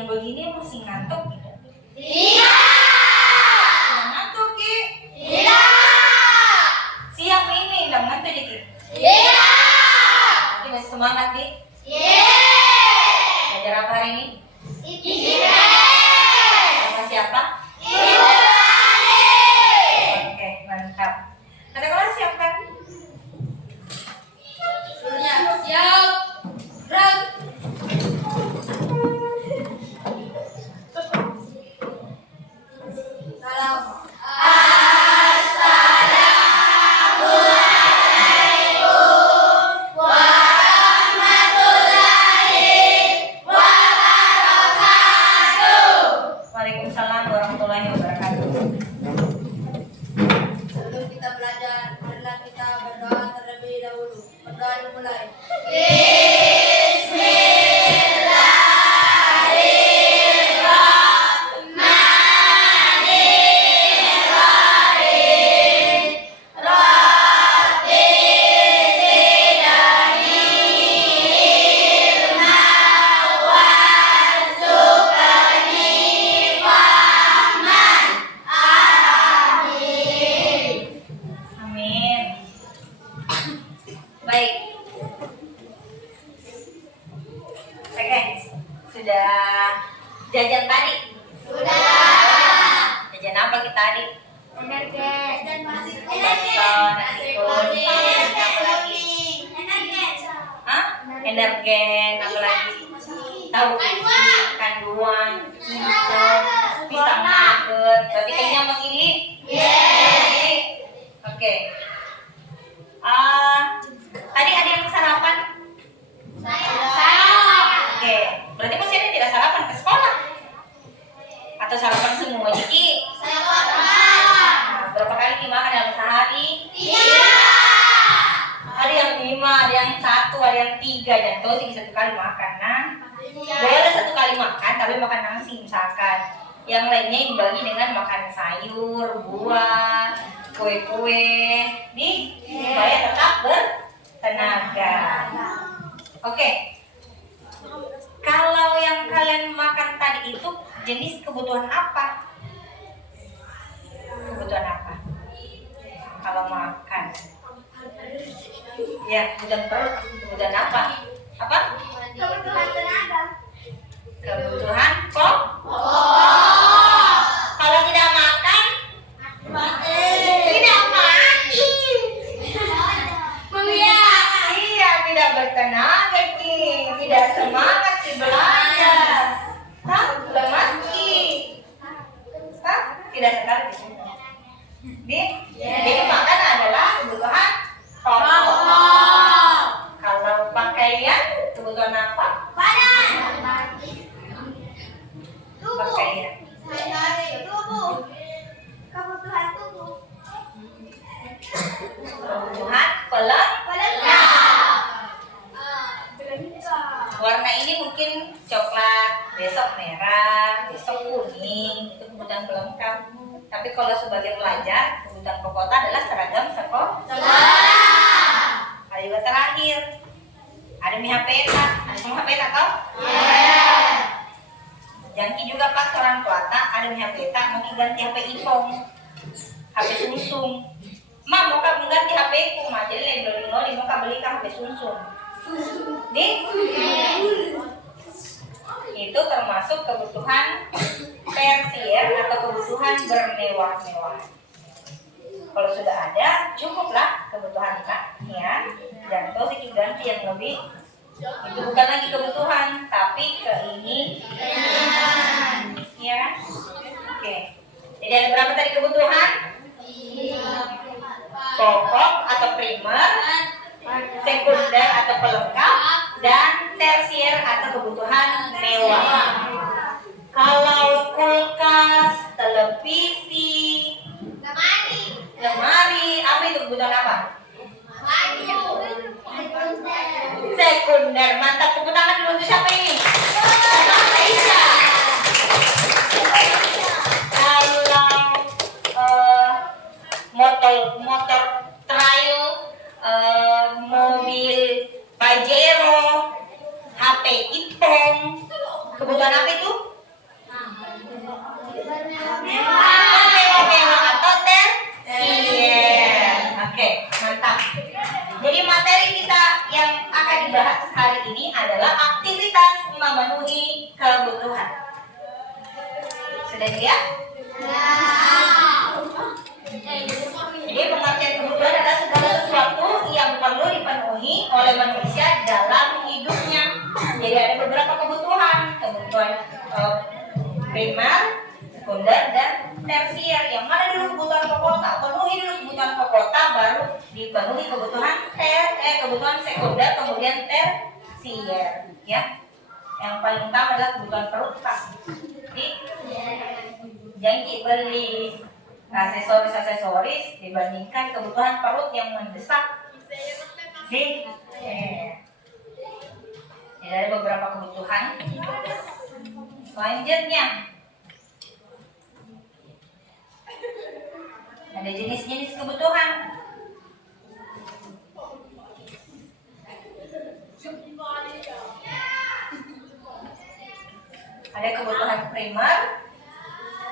siang begini masih ngantuk tidak? Iya. Ngantuk Ki? Iya. Siang ini udah ngantuk ya Ki? Iya. Nanti masih semangat Ki? Iya. Belajar apa hari ini? Iya. Sama siapa? Ibu Ani. Oke, mantap. Ada kelas siap kan? Siap. Gerak. Salam. Assalamualaikum warahmatullahi wabarakatuh. Waalaikumsalam warahmatullahi wabarakatuh. Sebelum kita belajar, marilah kita berdoa terlebih dahulu. Berdoa dimulai. Amin. Baik. Oke, sudah jajan tadi? Sudah. Jajan apa kita tadi? Dan masih Bakso, nasi kuning, apa lagi? Hah? Energen, apa lagi? Tahu ikan duang, hijau, pisang nugget. Berarti kenyang begini? Oke. Tadi ada yang sarapan? Oke. Berarti masih ada yang tidak sarapan ke sekolah? Atau sarapan semua Ciki? Nah, berapa kali dimakan dalam sehari? Ada yang 5, ada yang 1, ada yang 3. Jatuh Ciki 1 kali makan. Nah, boleh 1 kali makan, tapi makan nasi misalkan. Yang lainnya dibagi dengan makan sayur, buah, kue-kue, supaya tetap bertenaga. Oke. Kalau yang kalian makan tadi itu jenis kebutuhan apa? Kebutuhan apa? Kalau makan. Ya, kebutuhan perut. Kebutuhan apa? Apa? Kebutuhan kalau tidak makan tidak mati. Iya, tidak bertenaga Ki, tidak semangat Ki belajar. Hah? Lemas Ki. Hah? Tidak sekali Jadi makan adalah kebutuhan pokok. Kalau pakaian kebutuhan apa? Pakaian. Kebutuhan pelengkap. Warna ini mungkin coklat, besok merah, besok kuning, itu kebutuhan pelengkap. Tapi kalau sebagai pelajar, kebutuhan pokok adalah seragam sekolah. Ada juga terakhir, ada miha peta, ada semua peta toh? Jangki juga pas orang tua ada miha peta, mau ganti HP iPhone, HP Samsung. Ma, mau kak mengganti HP ku, ma jadi lagi mau kak beli HP Samsung. Itu termasuk kebutuhan tersier atau kebutuhan bermewah-mewah. Kalau sudah ada, cukuplah kebutuhan kak, ya. Jangan tahu sih ganti yang lebih. Itu bukan lagi kebutuhan, tapi keinginan. Ya, oke. Jadi ada berapa tadi kebutuhan? Pokok atau primer, sekunder atau pelengkap, dan tersier atau kebutuhan mewah. Kalau kulkas, televisi, lemari, apa itu kebutuhan apa? Sekunder. Mantap, tepuk tangan dulu untuk siapa ini? Aisyah. Kalau motor trail, mobil Pajero, HP iPhone, kebutuhan apa itu? yang akan dibahas hari ini adalah aktivitas memenuhi kebutuhan. Sudah lihat? Jadi pengertian kebutuhan adalah segala sesuatu yang perlu dipenuhi oleh manusia dalam hidupnya. Jadi ada beberapa kebutuhan primer, sekunder, dan tersier. Yang mana dulu kebutuhan pokok? Penuhi dulu kebutuhan pokok, baru dipenuhi kebutuhan kebutuhan sekunder, kemudian tersier. Ya, yang paling utama adalah kebutuhan perut. Jadi jangan beli aksesoris dibandingkan kebutuhan perut yang mendesak. Jadi ada beberapa kebutuhan. Selanjutnya ada jenis-jenis kebutuhan. Ada kebutuhan primer,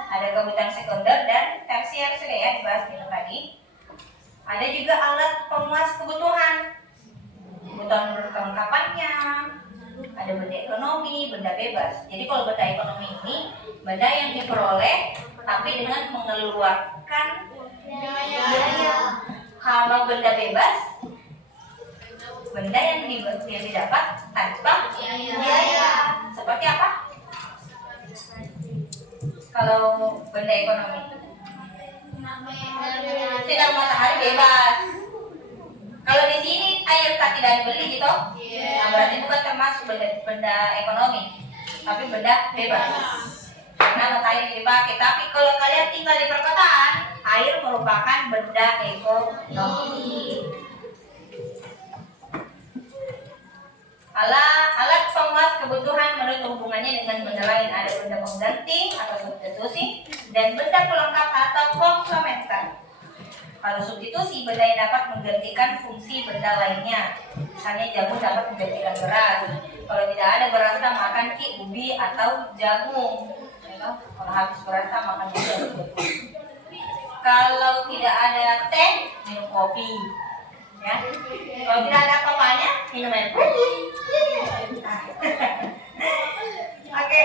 ada kebutuhan sekunder, dan tersier. Sudah ya dibahas tadi. Ada juga alat pemuas kebutuhan. Kebutuhan menurut kelengkapannya. Ada benda ekonomi, benda bebas. Jadi kalau benda ekonomi ini benda yang diperoleh tapi dengan mengeluarkan biaya. Kalau benda bebas, benda yang didapat tanpa biaya. Seperti apa? Kalau benda ekonomi, sinar matahari bebas. Kalau di sini air tak tidak dibeli gitu, nah, berarti bukan termasuk benda ekonomi, tapi benda bebas. Karena matahari dipakai. Tapi kalau kalian tinggal di perkotaan, air merupakan benda ekonomi. Alat pemuas kebutuhan menurut hubungannya dengan benda lain. Ada benda pengganti atau substitusi, dan benda pelengkap atau komplementer. Kalau substitusi, benda yang dapat menggantikan fungsi benda lainnya. Misalnya jamu dapat menggantikan beras. Kalau tidak ada beras, makan ubi atau jagung. Kalau habis beras, makan jagung. Kalau tidak ada teh, minum kopi. Ya. Kalau tidak ada apa-apanya, minum air putih. Oke.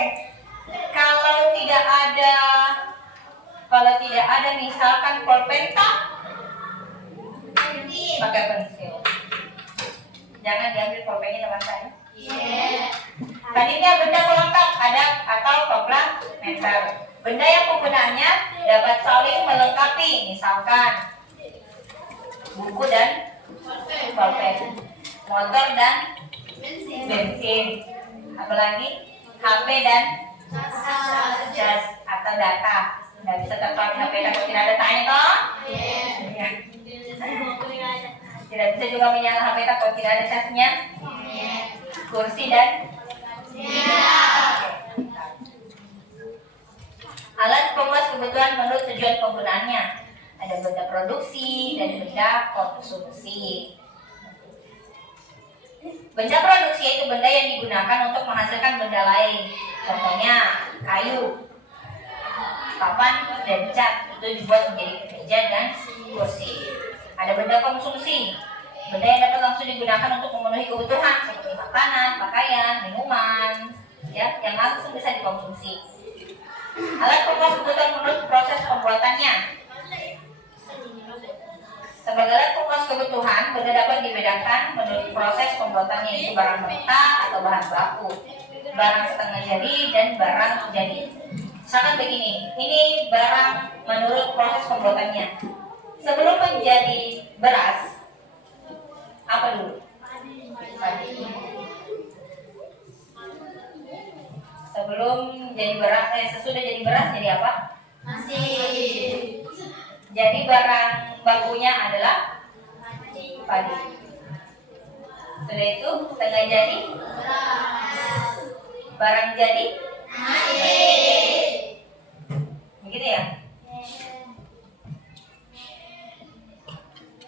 Kalau tidak ada misalkan pulpen, pakai pensil. Jangan diambil pulpennya teman saya. Tadinya benda pelengkap ada atau komplementer. Benda yang penggunaannya dapat saling melengkapi, misalkan buku dan pulpen, motor dan bensin, apalagi HP dan jas atau data. Nggak bisa terpakai HP kalau tidak ada tanya toh. Tidak bisa juga menyala HP kalau tidak ada casnya. Kursi dan alat pemuas kebutuhan menurut tujuan penggunaannya. Ada benda produksi dan benda konsumsi. Benda produksi yaitu benda yang digunakan untuk menghasilkan benda lain. Contohnya kayu, papan, dan cat. Itu dibuat menjadi meja dan kursi. Ada benda konsumsi, benda yang dapat langsung digunakan untuk memenuhi kebutuhan seperti makanan, pakaian, minuman, ya, yang langsung bisa dikonsumsi. Alat pemuas kebutuhan menurut proses pembuatannya. Sebagai alat pemuas kebutuhan, benda dapat dibedakan menurut proses pembuatannya, yaitu barang mentah atau bahan baku, barang setengah jadi, dan barang jadi. Misalkan begini, ini barang menurut proses pembuatannya. Sebelum menjadi beras, apa dulu? Padi. Sebelum jadi beras, sesudah jadi beras jadi apa? Nasi. Jadi barang bakunya adalah padi. Sudah itu setengah jadi barang jadi nasi. Begitu ya?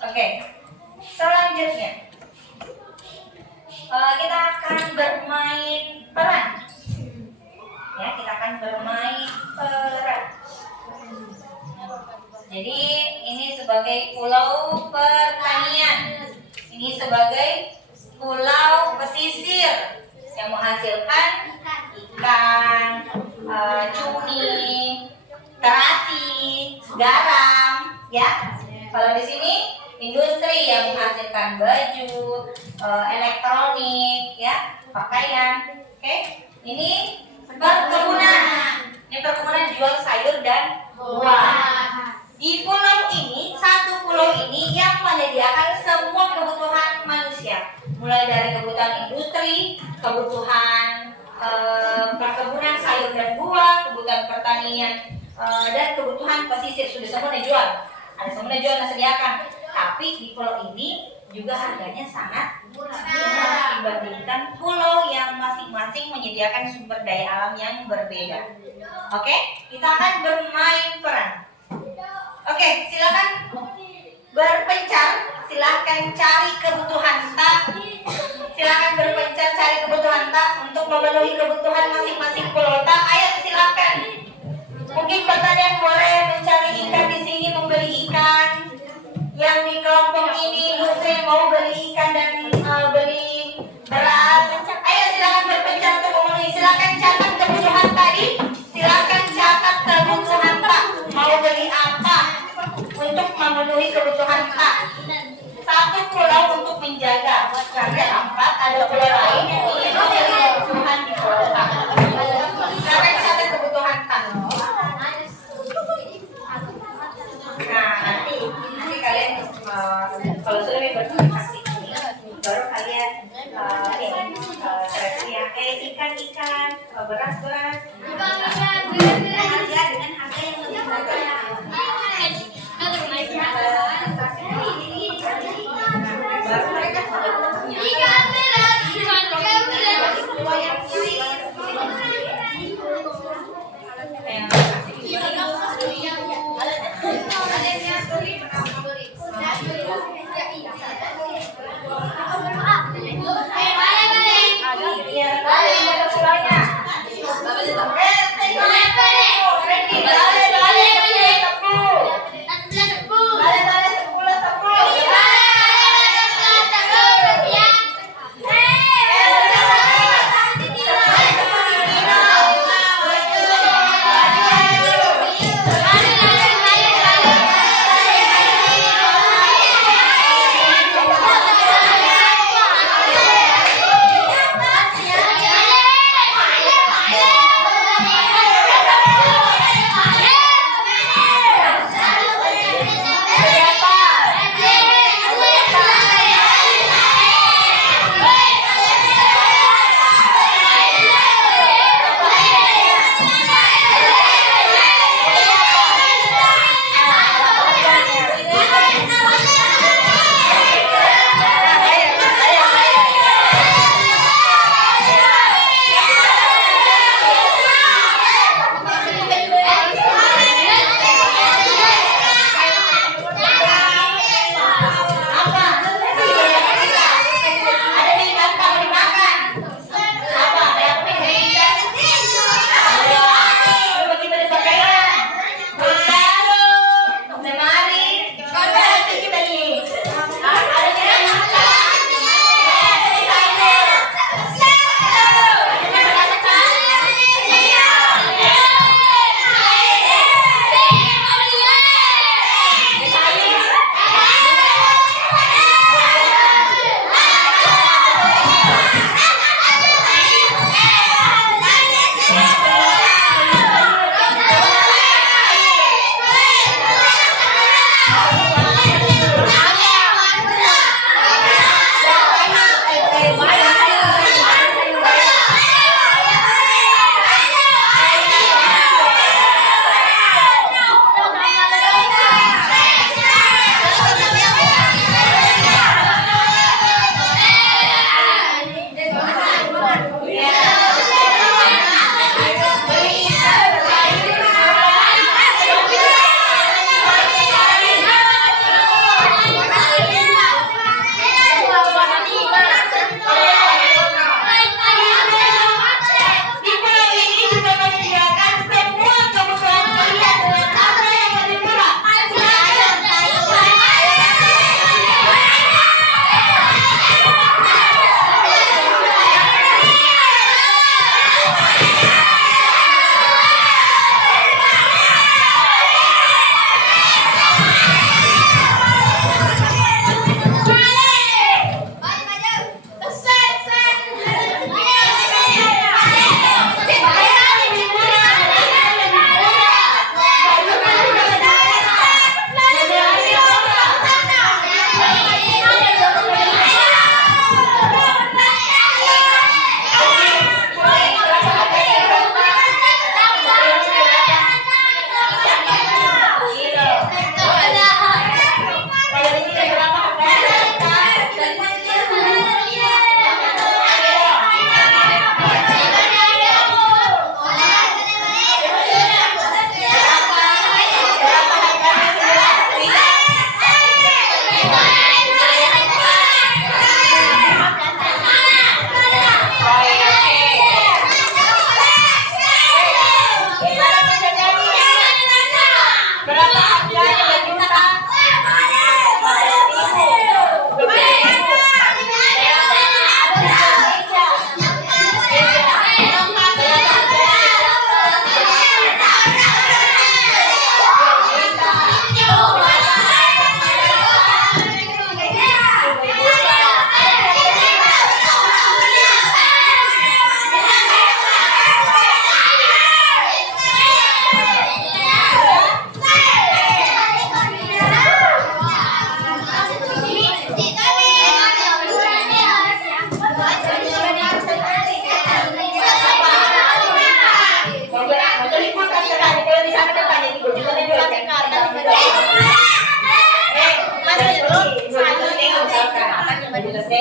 Oke. Selanjutnya kita akan bermain peran. Ya, kita akan bermain peran. Jadi ini sebagai pulau pertanian, ini sebagai pulau pesisir yang menghasilkan ikan, cumi, terasi, garam, ya. Kalau di sini industri yang menghasilkan baju, elektronik, ya, pakaian. Oke, ini perkebunan. Ini perkebunan jual sayur dan buah. Di pulau ini, satu pulau ini yang menyediakan semua kebutuhan manusia, mulai dari kebutuhan industri, kebutuhan perkebunan sayur dan buah, kebutuhan pertanian, dan kebutuhan pesisir. Sudah semua dijual, ada semua dijual dan sediakan. Tapi di pulau ini juga harganya sangat murah dibandingkan pulau yang masing-masing menyediakan sumber daya alam yang berbeda. Oke, kita akan bermain peran. Oke, silakan berpencar, silakan cari kebutuhan tak, silakan berpencar cari kebutuhan tak untuk memenuhi kebutuhan masing-masing pulau tak. Ayo silakan. Mungkin pertanyaan boleh mencari ikan di sini, membeli ikan. Yang di kelompok ini Muslim mau beli ikan dan beli beras. Ayo silakan berpencar untuk memenuhi. Silakan catat kebutuhan tadi. Silakan catat kebutuhan tak. Mau beli apa untuk memenuhi kebutuhan tak. Satu pulau untuk menjaga. Karena tempat ada pulau lain yang ingin mencari kebutuhan di pulau tak. Silakan catat kebutuhan tak. Nah, nanti kalian kalau sudah bertransaksi ini baru kalian seleksi ya, ikan beras harga dengan harga yang lebih murah. Baru mereka sudah punya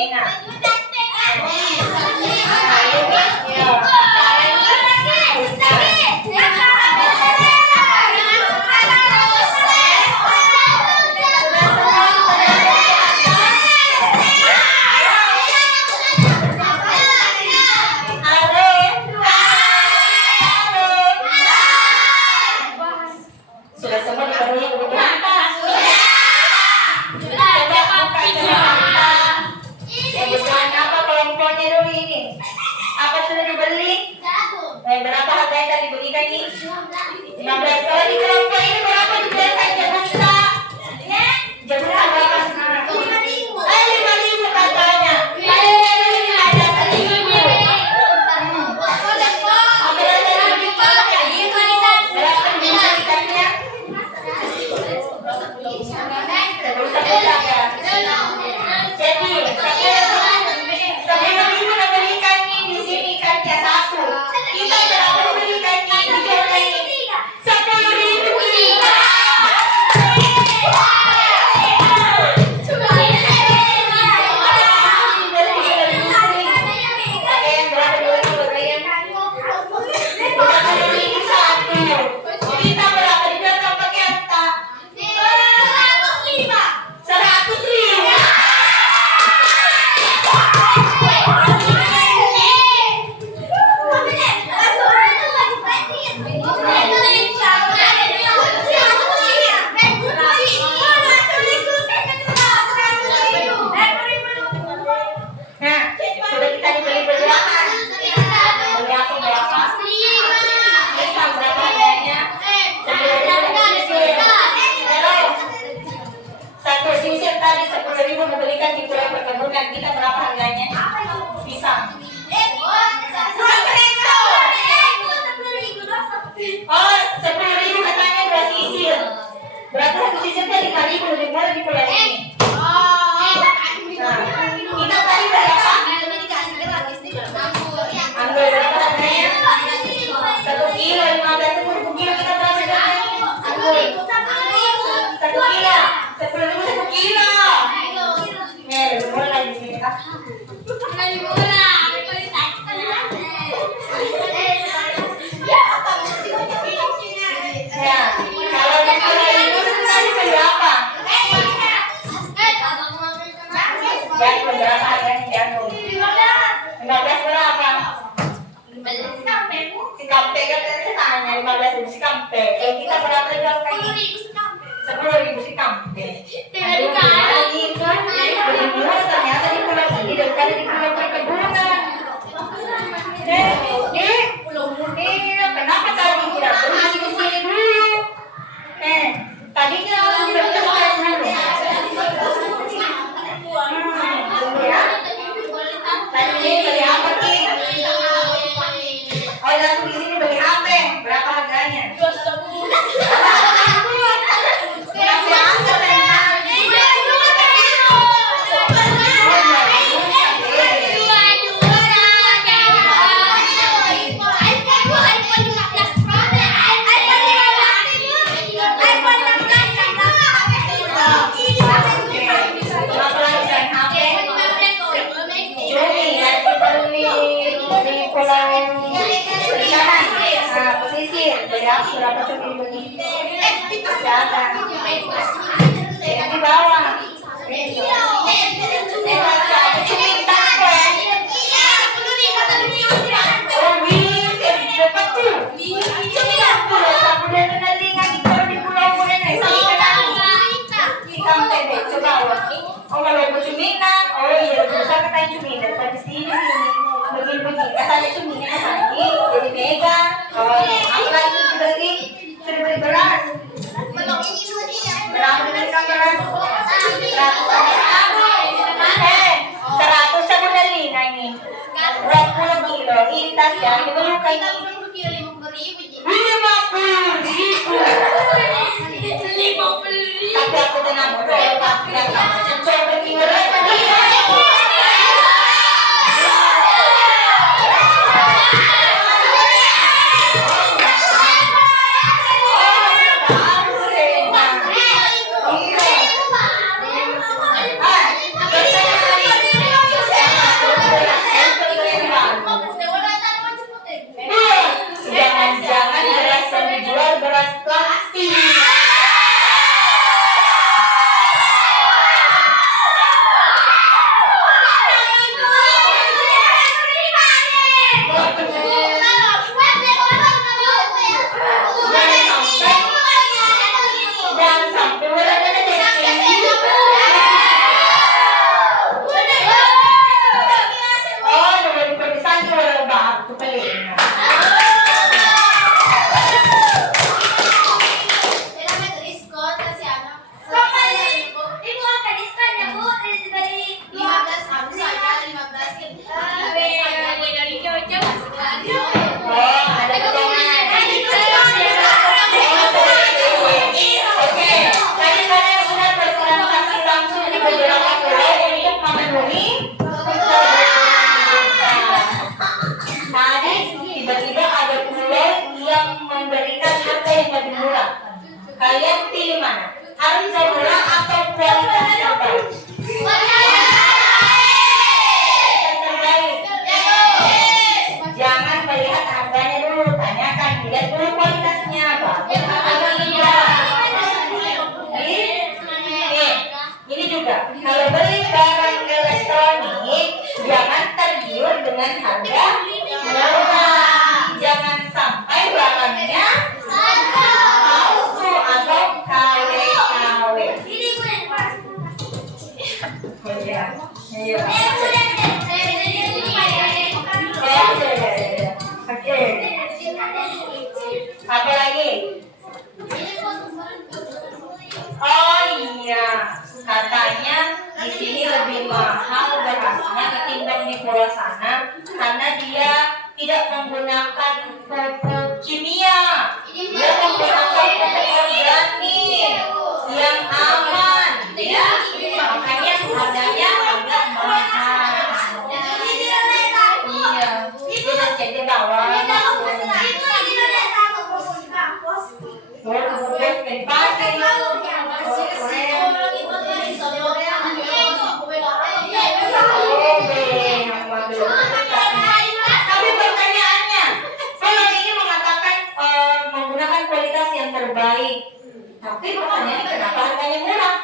Nah. Ya, sudah semua dipenuhi kebutuhan. Kebutuhan apa kelompoknya dulu ini? Apa sudah dibeli? Berapa harga yang tadi dibelikan ini? 15. Kalau di kelompok ini berapa dibelikan jamusa? Jamusa berapa? 5.000 katanya. Ayo ada 1.000. Berapa dibelikannya? Jadi, sebelum ibu memberikan di sini kan ya 1. Kita berapa memberikan ini? 10.000. Kita berapa dibilang pakai harta? 100.000. Nah, sudah kita dibeli berapa? Beli apa berapa? Kita berapa harganya? 1 sisir tadi 10.000 membelikan di Pulau Perkebunan. Kita berapa harganya? Pisang. Oh, 10.000 katanya 2 sisir. Berarti 1 sisir tadi kali lebih murah di pulau ini. Nah, kita tadi berapa? Ambil berapa harganya? 1 kilo 15 kilo kita berapa harganya? Ambil 1 kilo 10.000 1 kilo. Nih, lebih murah lagi di sini Kak. Ya, kalau di pulau itu tadi beli apa? Baik, berapa harganya jagung? 15 berapa? Si kampe kan tadi tanya 15.000 si kampe. Kita berapa jual kayak gini? 10.000 si kampe. Aduh, gimana gitu? Beli murah ternyata di pulau ini daripada di Pulau Perkebunan. Ini kenapa tadi tidak beli di sini dulu? Tadi kita langsung beli ke pulau dulu. Ya. Tadi ini beli apa Ki? Oh, langsung di sini beli HP. Berapa harganya? 20.000. Berapa cumi begini? Jangan. Di bawah. Cumi tape. Oh, bisa dapat tuh. Kemudian nanti ngasih kalau di pulau mana? Si kampe deh, coba. Oh, kalau cuminan. Oh iya, besar katanya cuminan. Tadi sini. Begini-begini. Katanya cuminan lagi. Jadi mega. Oh, apa lagi sudah beli? Sudah beli beras. Berapa dibelikan beras? 100 sabu dari ini. 20 kilo. Ini tas ya. Ini belum kayak 50.000. Tapi aku tenang dulu. Coba tinggal. memenuhi tadi tiba-tiba ada pulau yang memberikan harga yang lebih murah. Kalian pilih mana? Harga murah atau kualitas terbaik? Terbaik. Jangan melihat harganya dulu, tanyakan, lihat dulu kualitasnya, bagus atau tidak. Ini juga, kalau beli barang elektronik, jangan tergiur dengan harga murah. Jangan sampai barangnya palsu atau KW-KW. Iya. Oke. Apa lagi? Oh iya, katanya di sini lebih mahal berasnya ketimbang di pulau sana karena dia tidak menggunakan pupuk kimia, dia menggunakan pupuk organik yang aman, ya. Makanya harganya agak mahal. Iya, kita cek di bawah. Tapi pertanyaannya, kalau ini mengatakan menggunakan kualitas yang terbaik, tapi pertanyaannya kenapa harganya murah?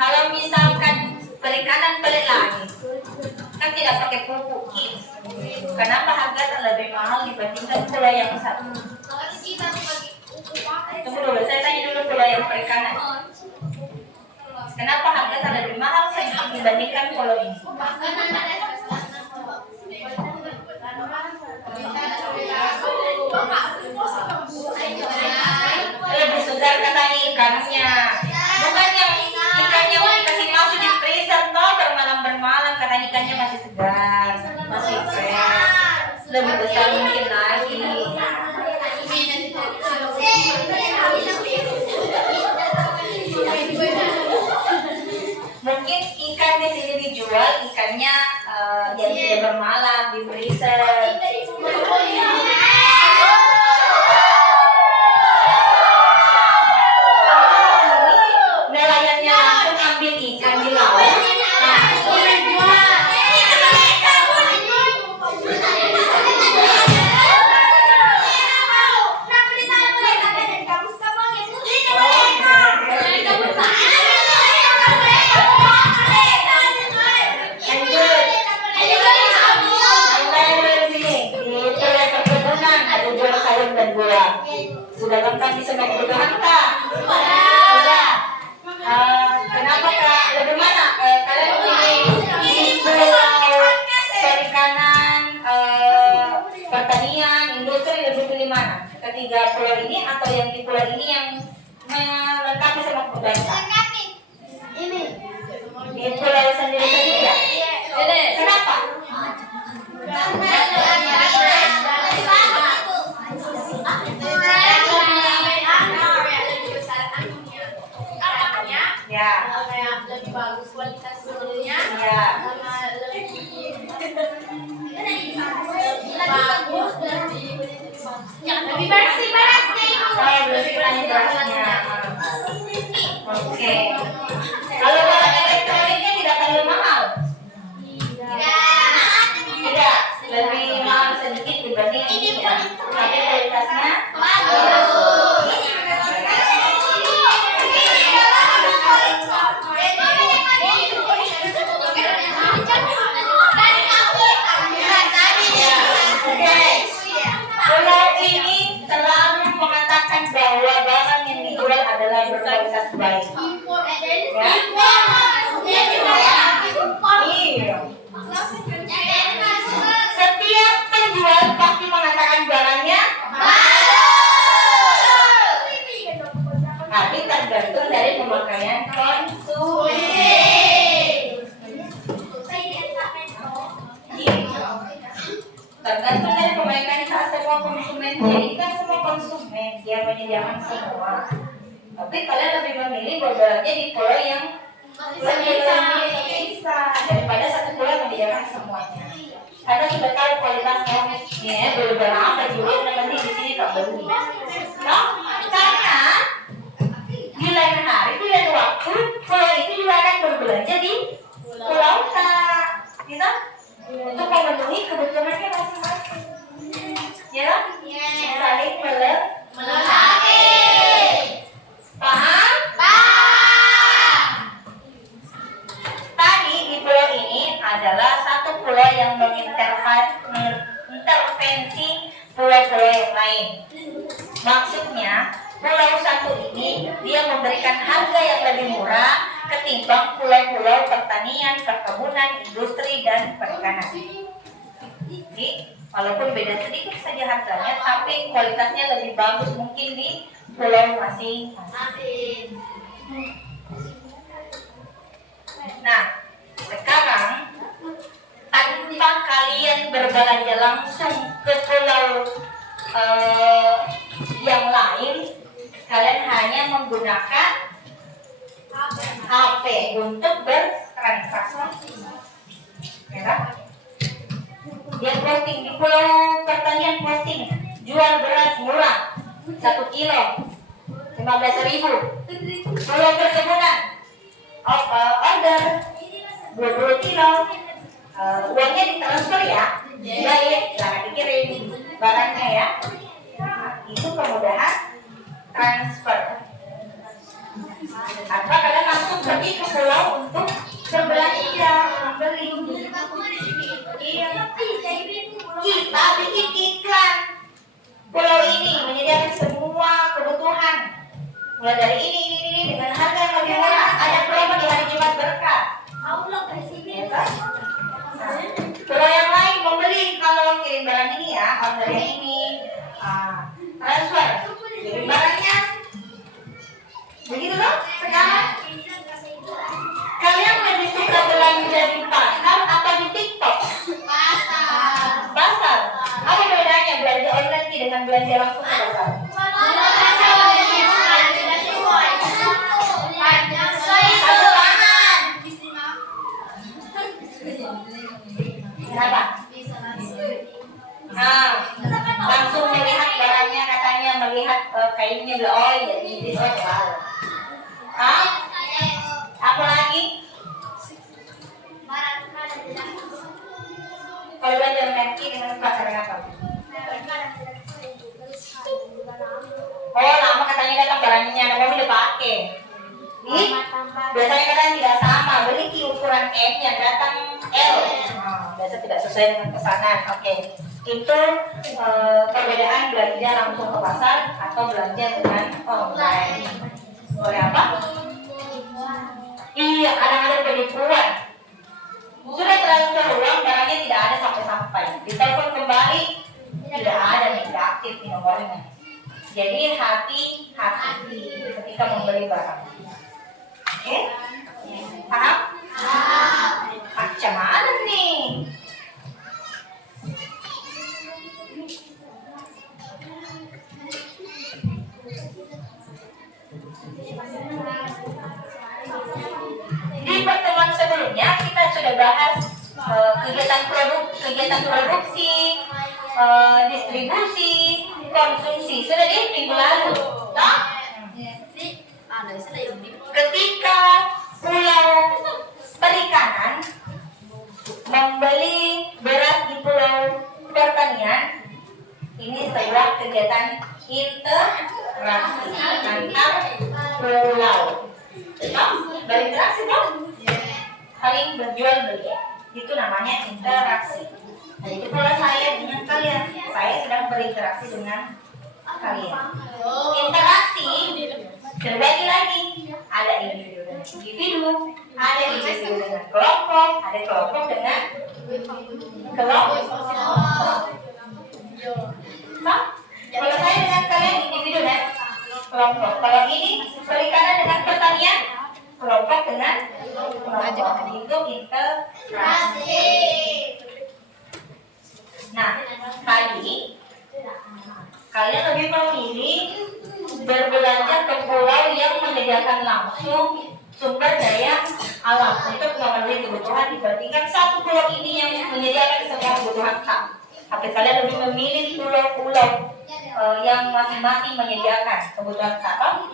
Kalau misalkan perikanan pelet langit kan tidak pakai pupuk kimia, kenapa harga lebih mahal dibandingkan pulau yang satu? Tunggu dulu, saya tanya dulu pulau yang perikanan. Kenapa harga lebih mahal dibandingkan pulau ini? Lebih segar katanya ikannya, bukan yang ikannya dikasih masuk di freezer toh bermalam-bermalam, karena ikannya masih segar, masih fresh, lebih besar mungkin lagi. Mungkin ikan di sini dijual ikannya yang tidak bermalam di freezer. Nelayannya langsung ambil ikan di laut, langsung dijual. Sudah lengkap di semua kebutuhan Kak? Sudah. Kenapa Kak? Lebih mana? Kalian pilih pulau perikanan, pertanian, industri, lebih pilih mana? Ketiga pulau ini atau yang di pulau ini yang melengkapi semua kebutuhan Kak? Ini. Di pulau sendiri-sendiri ya? Kenapa? Ya. Lebih bagus kualitas sebenarnya. Ya. Sama lebih bagus, lebih bersih. Saya bersih berasnya. Oke. Kalau barang elektroniknya tidak terlalu mahal. Tidak, lebih mahal sedikit dibanding ini ya. Tapi kualitasnya bagus. Tergantung dari pemerintah semua konsumen. Jadi kan semua konsumen dia menyediakan semua. Tapi kalian lebih memilih berbelanja di pulau yang bisa daripada satu pulau yang menyediakan semuanya. Karena sudah tahu kualitasnya. Ya, beberapa juga nanti di sini tak beli. No? Karena di lain hari, di lain waktu, pulau itu juga akan berbelanja di pulau tak, gitu? Untuk memenuhi kebutuhannya masing-masing. Ya? Saling melengkapi. Paham? Tadi di pulau ini adalah satu pulau yang mengintervensi pulau-pulau yang lain. Maksudnya, pulau satu ini dia memberikan harga yang lebih murah ketimbang pulau-pulau pertanian, perkebunan, industri, dan perikanan. Jadi, walaupun beda sedikit saja harganya, tapi kualitasnya lebih bagus mungkin di pulau masing-masing. Nah, sekarang tanpa kalian berbelanja langsung ke pulau yang lain, kalian hanya menggunakan HP untuk bertransaksi. Ya kan? Dia posting di pulau pertanian, posting jual beras murah 1 kilo 15.000. Pulau perkebunan order 20 kilo, uangnya ditransfer ya, baik, jangan dikirim barangnya ya. Nah, itu kemudahan transfer. Atau kalian langsung pergi ke pulau untuk berbelanja, membeli. Iya. Kita bikin iklan. Pulau ini menyediakan semua kebutuhan. Mulai dari ini dengan harga yang lebih murah. Ada promo di hari Jumat berkah. Ya, pulau yang lain membeli kalau kirim barang ini ya, order yang ini, transfer, kirim barangnya. Begitu loh. Sekarang kalian lebih suka belanja di pasar atau di TikTok? Pasar. Apa bedanya belanja online dengan belanja langsung ke pasar? Kenapa? Nah, langsung melihat barangnya, katanya melihat kainnya, oh jadi ini wow. Apa lagi? Kalau belanja Nike dengan pasar apa? Oh, lama katanya datang barangnya, kamu udah pakai. Nih, biasanya kadang tidak sama, beli ukuran M yang datang L. Biasa tidak sesuai dengan pesanan. Oke. Itu perbedaan belanja langsung ke pasar atau belanja dengan online. Boleh apa? Iya, kadang-kadang penipuan. Sudah transfer uang, barangnya tidak ada sampai-sampai. Ditelepon kembali, tidak ada, tidak aktif di nomornya. Jadi hati-hati ketika membeli barang. Oke? Paham? Macam mana nih? Di pertemuan sebelumnya kita sudah bahas kegiatan produksi, distribusi, konsumsi. Sudah di minggu lalu, toh? Ketika pulau perikanan membeli beras di pulau pertanian, ini sebuah kegiatan interaksi antar pulau. Berinteraksi dong, saling berjual beli, itu namanya interaksi. Nah, itu pula saya dengan kalian, saya sedang berinteraksi dengan kalian. Interaksi terbagi lagi, ada individu dengan individu, ada individu dengan kelompok, ada kelompok dengan kelompok. Nah, kalau saya dengan kalian individu dan kelompok. Kalau ini perikanan dengan pertanian, kelompok dengan kelompok. Itu interaksi. Nah, tadi kalian lebih memilih berbelanja ke pulau yang menyediakan langsung sumber daya alam untuk memenuhi kebutuhan dibandingkan satu pulau ini yang menyediakan semua kebutuhan sama. Tapi kalian lebih memilih pulau-pulau yang masing-masing menyediakan kebutuhan sama.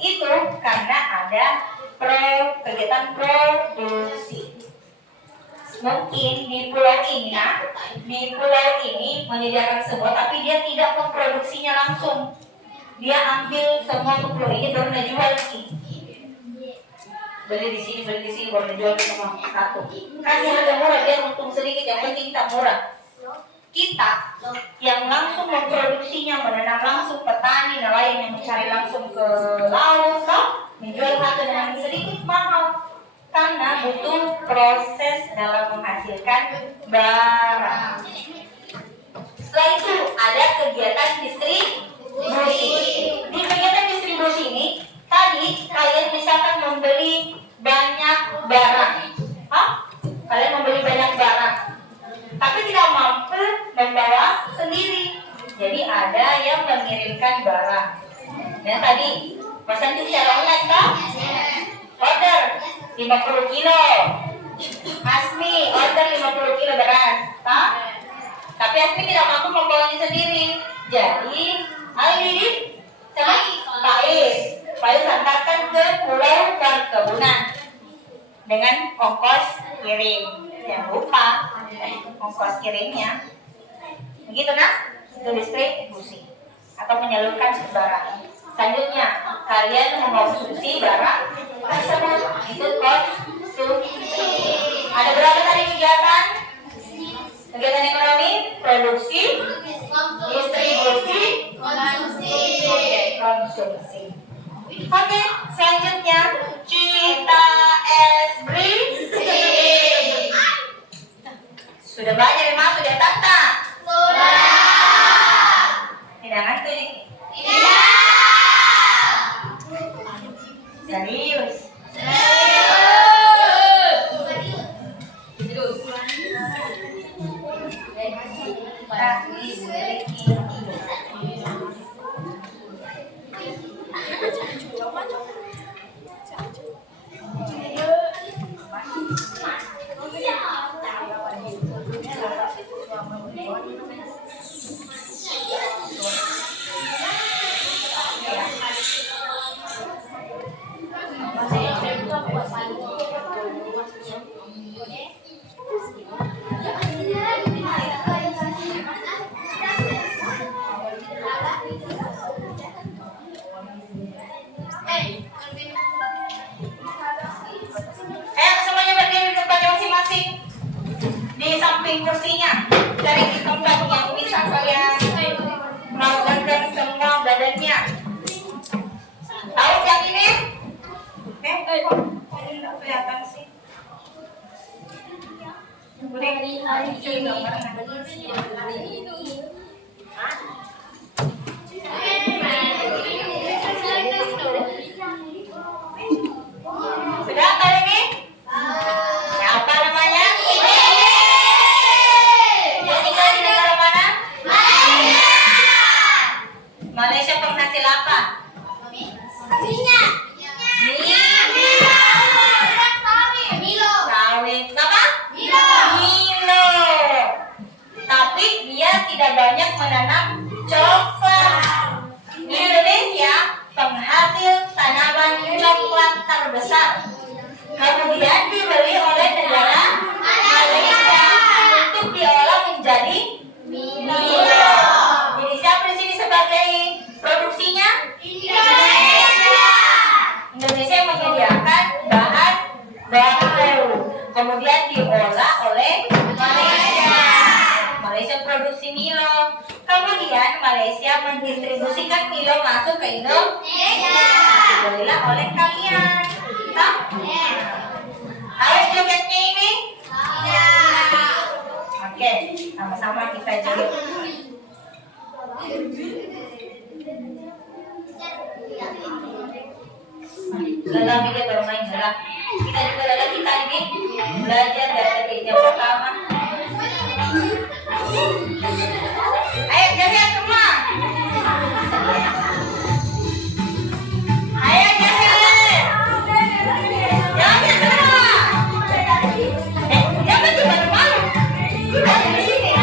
Itu karena ada kegiatan produksi. Mungkin di pulau ini menyediakan semua, tapi dia tidak memproduksinya langsung. Dia ambil semua ke pulau ini baru jual sih. Beli di sini, baru jual semua satu. Kasih harga murah, dia untung sedikit, yang penting kita murah. Kita yang langsung memproduksinya, menanam langsung, petani, nelayan yang mencari langsung ke laut, menjual harga dengan sedikit mahal. Karena butuh proses dalam menghasilkan barang. Setelah itu ada kegiatan distribusi. Di kegiatan distribusi ini, tadi kalian misalkan membeli banyak barang. Kalian membeli banyak barang, tapi tidak mampu membawa sendiri. Jadi ada yang mengirimkan barang. Dan tadi pesan secara online kan? Order 50 kilo. Asmi order 50 kilo beras, tapi Asmi tidak mampu membawanya sendiri. Jadi Ali sama Pais antarkan ke pulau perkebunan dengan ongkos kirim. Jangan lupa ongkos kirimnya. Begitu itu distribusi atau menyalurkan barang. Selanjutnya kalian mengkonsumsi barang tersebut, itu konsumsi. Ada berapa tadi kegiatan? Kegiatan ekonomi, produksi, distribusi, konsumsi. Oke, selanjutnya kita ekspresi. Sudah banyak yang masuk ya Tata? Sudah. Tidak ngantuk nih? Tidak. Serius? Semuanya berdiri di tempatnya masing-masing. Di samping kursinya, cari di tempat yang bisa kalian menggunakan semua badannya. Tahu yang ini? Kok ini nggak kelihatan sih? Sudah kali ini? Ya, apa namanya? Dia tinggal di negara mana? Malaysia penghasil apa? Sawit. Kenapa? Milo. Tapi dia tidak banyak menanam coklat. Di Indonesia penghasil tanaman coklat terbesar. Kemudian dibeli oleh negara Malaysia untuk diolah menjadi Milo. Jadi siapa di sini sebagai produksinya? Indonesia menyediakan bahan baku, kemudian diolah oleh Malaysia. Malaysia produksi Milo. Kemudian Malaysia mendistribusikan Milo masuk ke Indonesia. Dibelilah oleh kalian. Tahu jogetnya ini? Oke, sama-sama kita joget. Lelah kita baru main lelah. Kita juga lelah kita ini belajar dari yang pertama. Ayo joget semua. Ayo joget. Joget semua. Jangan tuh malu-malu. Udah di sini.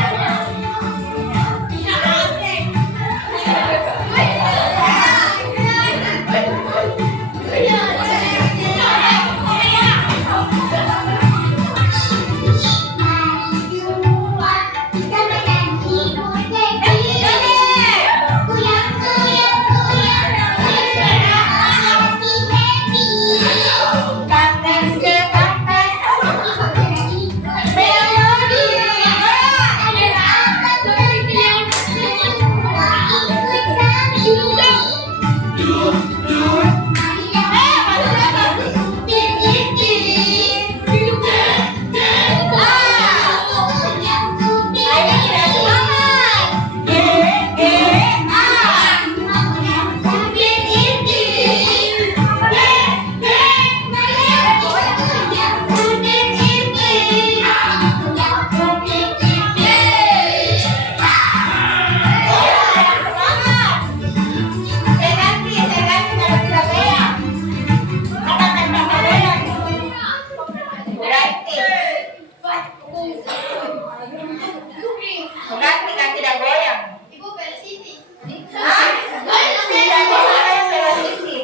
Ganti tidak goyang. Ibu Felicity. Hah? Tidak goyang Felicity.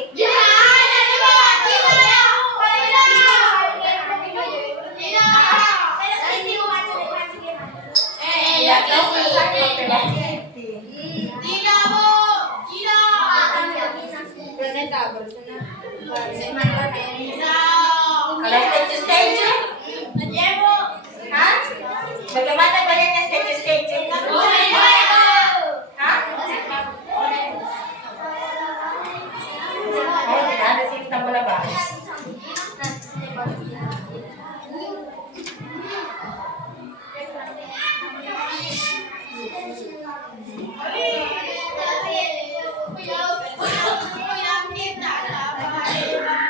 Tidak tahu rasanya Felicity. Tidak, Bu. Tidak. Renata barusan. Kalau statue? Ya, Bu. Hah? Bagaimana goyangnya statue? Hah? Oh, tidak ada sih, kita boleh bahas.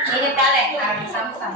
Ini tarik, sam-sam.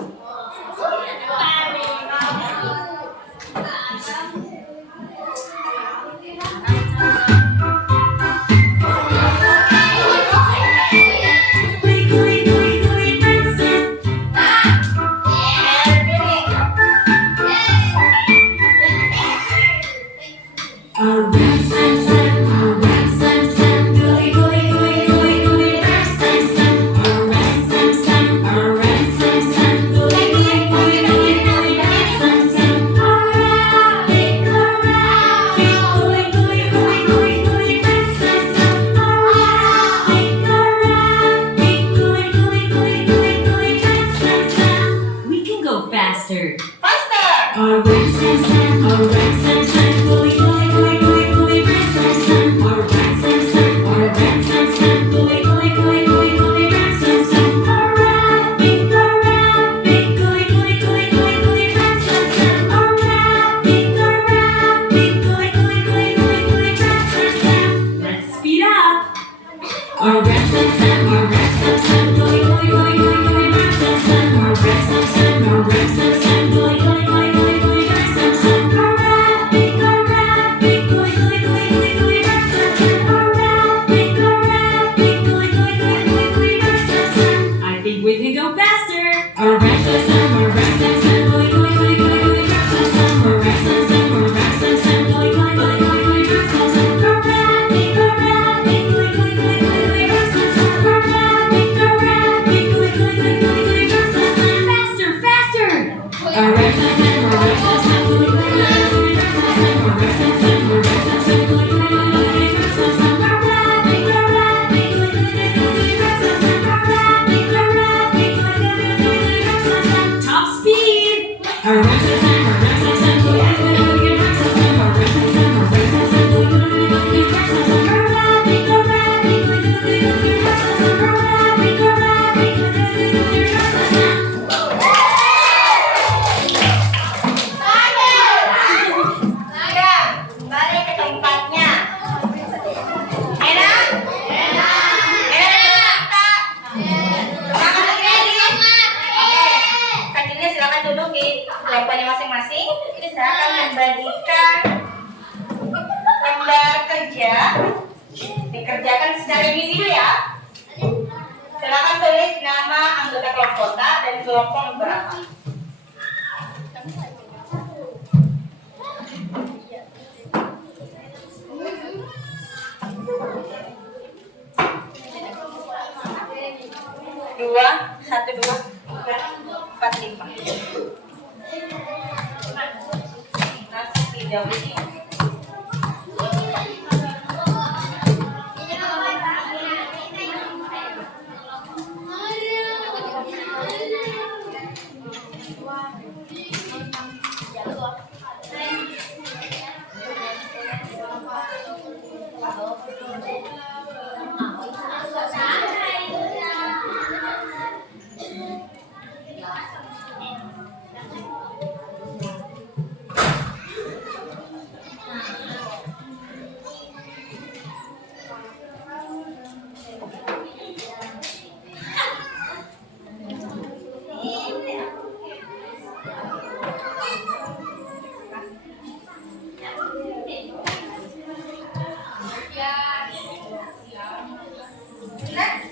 We can go faster. Faster! Alright, Sam, Sam, alright, Sam, Sam, Dikerjakan secara individu ya. Silakan tulis nama anggota kelompok dan kelompok berapa. Dua, satu, dua, tiga, empat, lima. Masih tidak ini.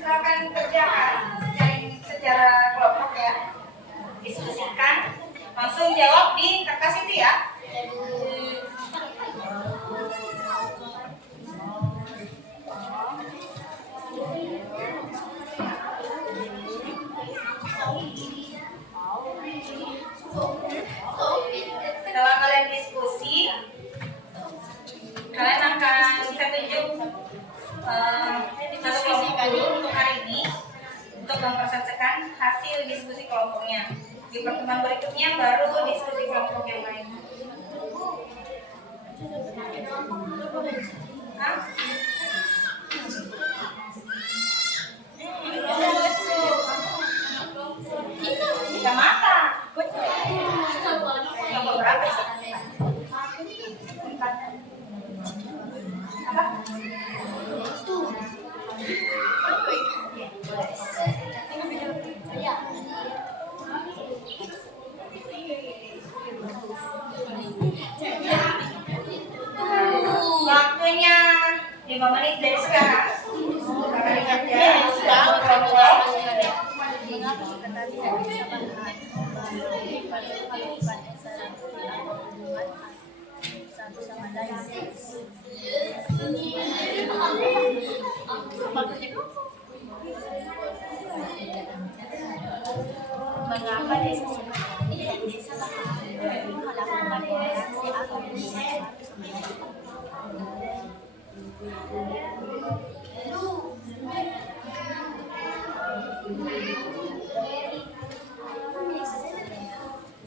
Silakan kerjakan secara kelompok ya. Diskusikan, langsung jawab di kertas itu ya. Setelah kalian diskusi, kalian akan saya tunjuk satu kelompok dulu untuk hari ini untuk mempersatukan hasil diskusi kelompoknya. Di pertemuan berikutnya baru diskusi kelompok yang lain. Hah? Tiga mata. Kelompok berapa sih? Empat. Apa? Waktunya 5 menit dari sekarang. Kakak ingat ya. Mengapa kita tidak bisa melihat satu sama lain? Mengapa desa seperti ini dan desa lain melakukan interaksi atau hubungan satu sama lain?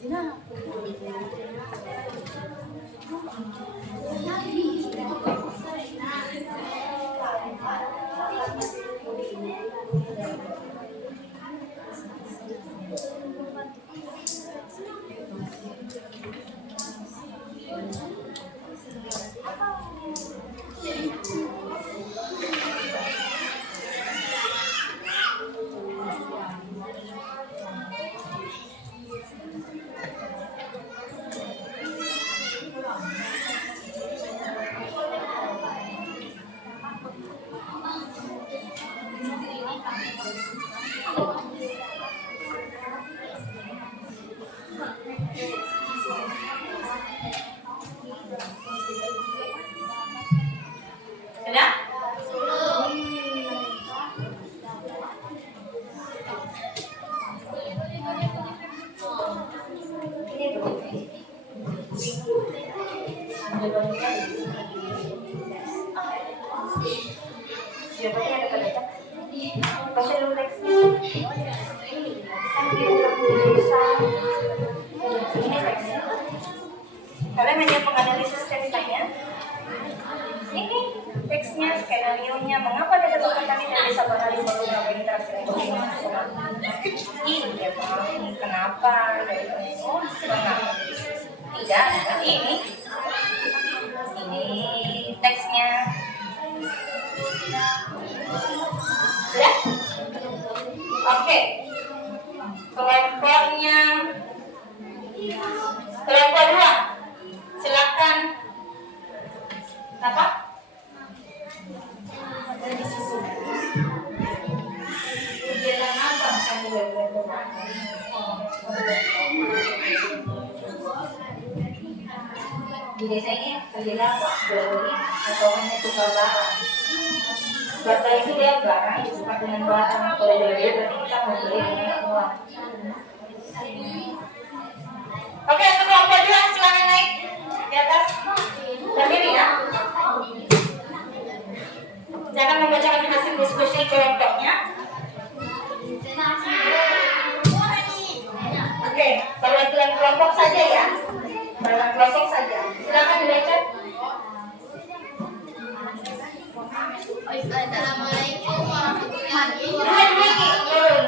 Sudah? Jawabannya ada pada cak. Baca dulu teksnya. Kan dia bilang tulisan. Ini teksnya. Kalian hanya menganalisis ceritanya. Ini teksnya, skenario-nya, mengapa desa Sukatani dan desa Bahari perlu melakukan interaksi ekonomi. Ini ya Pak, ini kenapa? Oh, mengapa? Tidak, ini teksnya. Sudah? Oke. Kelompoknya kelompok 2. Silakan. Apa? di desa ini terjadi apa? Jual beli atau hanya tukar barang? Barter itu dia barang ditukar dengan barang. Kalau jual beli berarti kita membeli dengan uang. Oke, untuk kelompok 2 silakan naik di atas. Berdiri ya. Saya akan membacakan hasil diskusi kelompoknya. Oke, perwakilan kelompok saja ya. Perwakilan kelompok saja. Silakan dibaca. Assalamualaikum warahmatullahi Turun.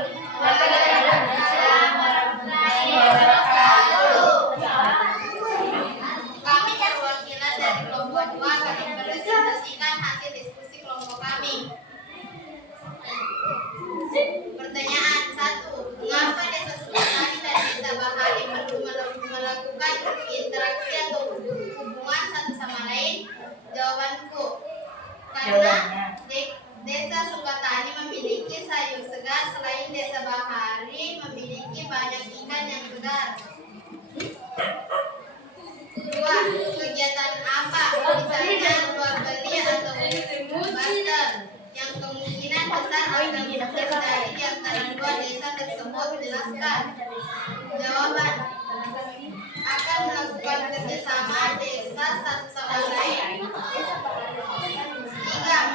Kami perwakilan dari kelompok 2 akan mempresentasikan hasil diskusi kelompok kami. Pertanyaan 1. Mengapa desa Sukasari dan desa Bahari perlu melakukan interaksi atau hubungan satu sama lain? Jawabanku, karena desa Sukatani memiliki sayur segar, selain desa Bahari memiliki banyak ikan yang segar. 2. Kegiatan apa? Misalnya jual beli atau barter yang kemungkinan besar akan terjadi di antara dua desa tersebut. Jelaskan. Jawaban, akan melakukan kerjasama desa satu sama lain. 3.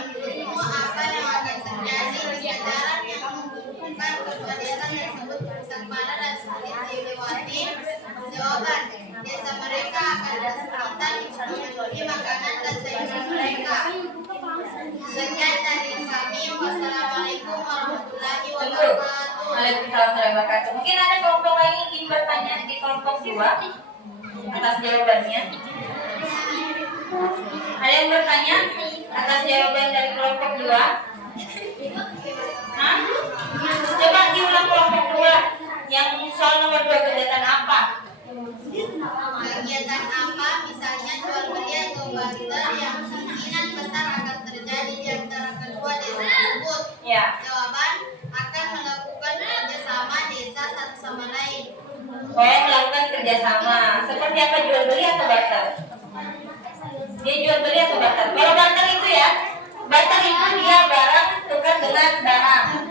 Menurutmu apa yang akan terjadi kesadaran yang menghubungkan kedua desa tersebut bersama dan sulit dilewati? Jawaban, desa mereka akan kesulitan memenuhi makanan dan sayuran mereka. Sekian dari kami. Wassalamualaikum warahmatullahi wabarakatuh. Waalaikumsalam warahmatullahi wabarakatuh. Mungkin ada kelompok lain yang ingin bertanya di kelompok 2 atas jawabannya. Ada yang bertanya atas jawaban dari kelompok 2? Hah? Coba diulang kelompok 2 yang soal nomor 2, kegiatan apa? Kegiatan apa? Misalnya jual beli atau barter yang kemungkinan besar akan terjadi di antara kedua desa tersebut. Ya. Jawaban, akan melakukan kerjasama desa satu sama lain. Melakukan kerjasama. Seperti apa, jual beli atau barter? Dia jual beli atau barter? Kalau barter itu ya, barter itu dia barang tukar dengan barang.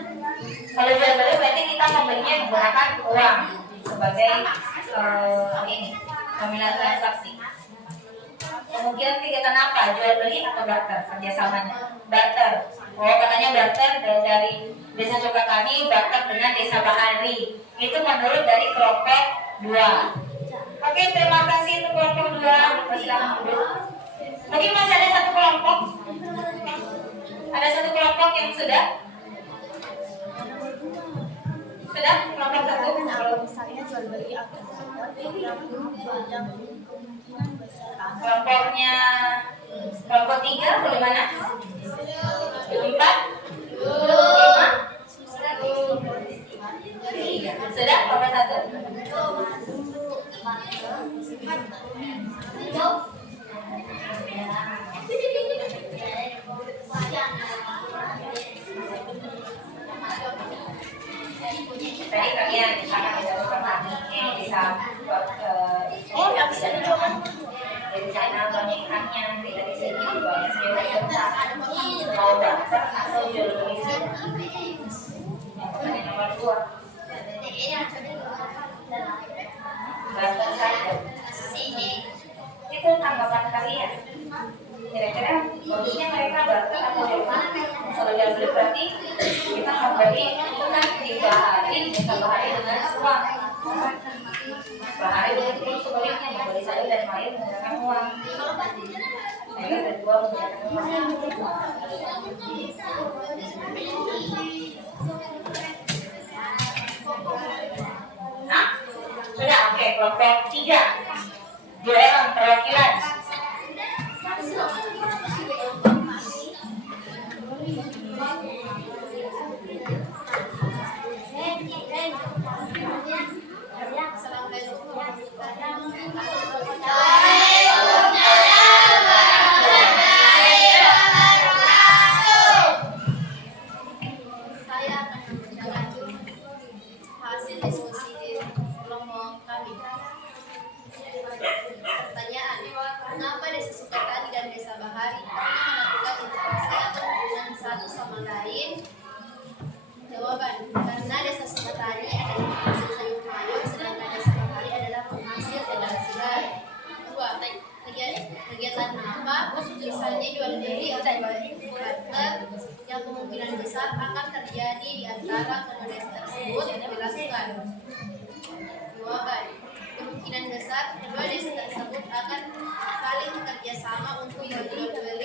Kalau jual beli berarti kita membelinya menggunakan uang sebagai ini nominal transaksi. Kemungkinan kegiatan apa? Jual beli atau barter? Kerjasamanya barter. Katanya barter dari desa Sukatani barter dengan desa Bahari. Itu menurut dari kelompok 2. Oke, terima kasih untuk kelompok 2. Silakan duduk. Mungkin masih ada satu kelompok. Ada satu kelompok yang sudah kelompok 1. Kalau misalnya jual beli atau barter yang kemungkinan Kelompoknya kelompok 3 bagaimana? 4? 5? Sudah kelompok 1? Tadi kalian misalkan ada petani yang bisa bisa dicoba dari sana banyak ikannya, nanti dari sini banyak sayuran besar, mau barter atau jual beli. Yang nomor 2 barter saja. Itu tanggapan kalian. Kira-kira bagusnya mereka barter atau jual beli? Kalau jual beli berarti kita membeli bukan di Bahari, desa Bahari dengan uang. Bahari itu sebaliknya membeli sayur dan mayur menggunakan uang. Sayur dan buah menggunakan uang. Nah, sudah oke. Kelompok 3 Dewan Perwakilan. hasil diskusi di kelompok kami. Pertanyaan, hari ini melakukan interaksi atau hubungan satu sama lain? Jawaban, karena desa Sematari adalah penghasil sayur mayur, sedangkan desa Kemari adalah penghasil tegal segar. 2. Kegiatan apa? Misalnya jual beli atau barter yang kemungkinan besar akan terjadi di antara kedua desa tersebut, jelaskan. Jawaban, kemungkinan besar kedua desa tersebut akan saling bekerja sama untuk jual beli agar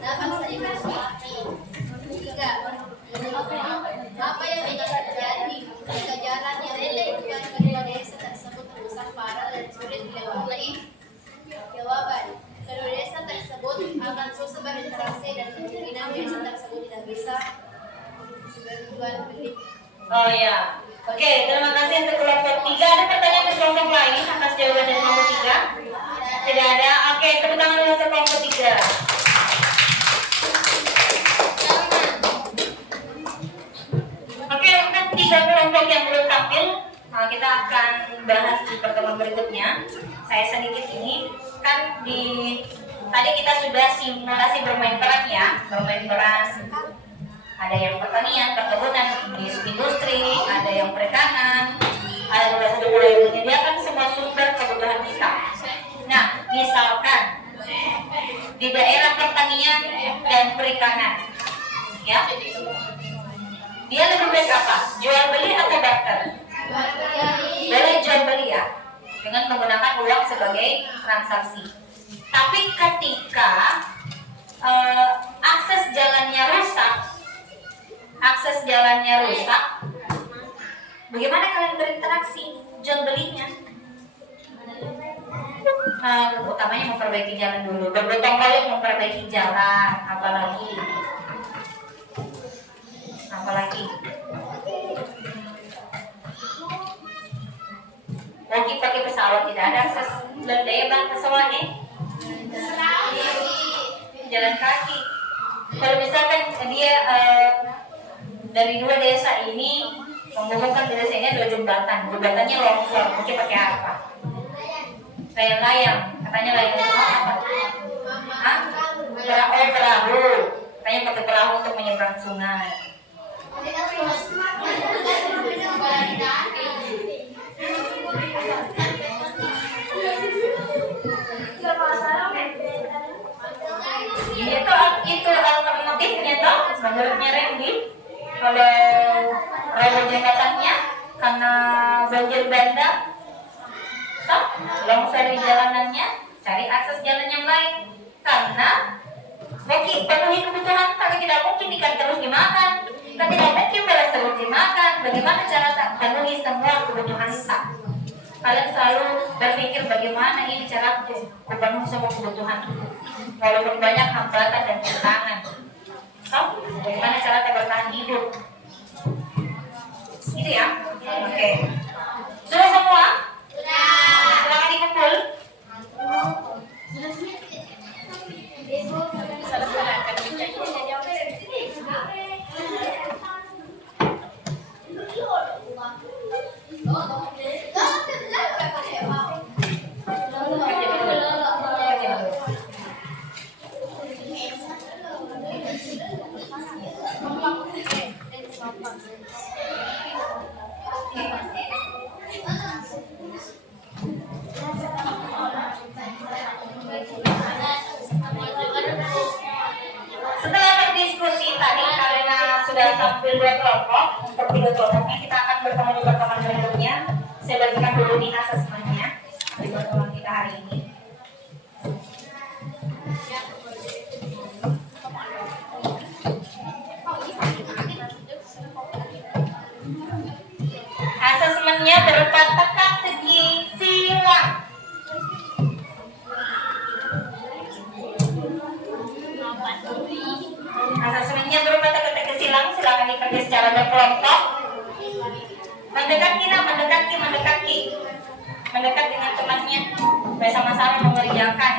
dapat saling bersinergi. 3. Apa yang akan terjadi jika jalan yang dilakukan kedua desa tersebut rusak parah dan sulit dilewati? Jawaban, kedua desa tersebut akan susah berinteraksi dan kemungkinan desa tersebut tidak bisa berjual beli. Oh ya, oke, terima kasih untuk kelompok 3. Ada pertanyaan dari kelompok lain atas jawaban dari kelompok 3? Tidak ada. Oke, tepuk tangan dulu untuk kelompok 3. Oke, untuk 3 kelompok yang belum tampil, kita akan bahas di pertemuan berikutnya. Saya sedikit ini kan tadi kita sudah simulasi bermain peran ya, bermain peran. Ada yang pertanian, perkebunan, industri, ada yang perikanan, ada yang sudah mulai menyediakan semua sumber kebutuhan kita. Nah, misalkan di daerah pertanian dan perikanan, ya, dia lebih baik apa? Jual beli atau barter? Boleh jual beli ya, dengan menggunakan uang sebagai transaksi. Tapi ketika akses jalannya rusak, bagaimana kalian berinteraksi jual belinya? Utamanya memperbaiki jalan dulu, bergotong royong memperbaiki jalan, apalagi lagi pakai pesawat, tidak ada akses dan daya bang pesawatnya, jalan kaki. Kalau misalkan dia dari 2 desa ini menghubungkan desa ini ada jembatannya longsor, mungkin pakai apa? Layang-layang, katanya layang apa? Perahu, katanya pakai perahu untuk menyeberang sungai. Itu alternatifnya toh, menurutnya Randy. Kalau rel jembatannya karena banjir bandang, toh longsor di jalanannya, cari akses jalan yang lain. Karena penuhi kebutuhan, kalau tidak mungkin ikan terus dimakan, kalau tidak mungkin beras terus dimakan. Bagaimana cara penuhi semua kebutuhan kita? Kalian selalu berpikir bagaimana ini cara penuhi semua kebutuhan, walaupun banyak hambatan dan tantangan. Bagaimana cara kita bertahan hidup? Gitu ya? Oke. Sudah semua? Silakan dikumpul. Setelah berdiskusi tadi, karena sudah tampil 2 kelompok, untuk 3 kelompoknya kita akan bertemu di pertemuan berikutnya. Saya bagikan dulu di asesmennya di pertemuan kita hari ini. Asesmennya berupa teka-teki silang. Asesmennya berupa teka-teki silang, silakan dikerja secara berkelompok. Mendekat dengan temannya, bersama-sama mengerjakan.